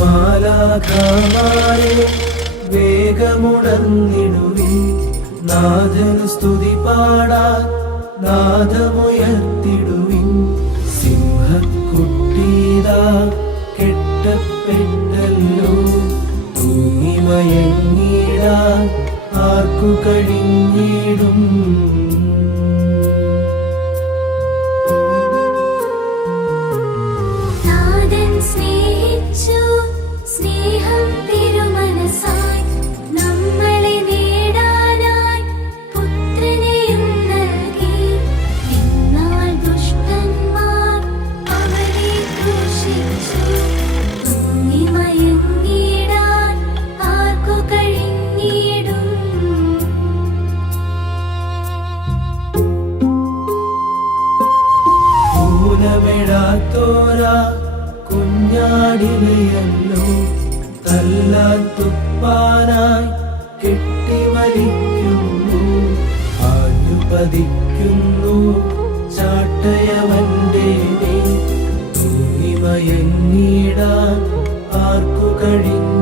മാലാഖമാരെ വേഗമുണർന്നിടുവിൻ, നാഥനു സ്തുതി പാടാൻ നാദമുയർത്തിടുവിൻ. സിംഹക്കുട്ടീതാ കെട്ടപ്പെട്ടല്ലോ, തൂങ്ങിമയങ്ങിടാൻ ആർക്കു കഴിഞ്ഞിടും. ൂലമിടാത്തോരാ കുഞ്ഞാടിനെയല്ലോ തല്ലാൻ തുപ്പാനായി കെട്ടിവലിക്കുന്നു. ആഞ്ഞുപതിക്കുന്നു ചാട്ടയവന്റെ മേൽ, തൂങ്ങിമയങ്ങിടാൻ ആർക്കു കഴിഞ്ഞു.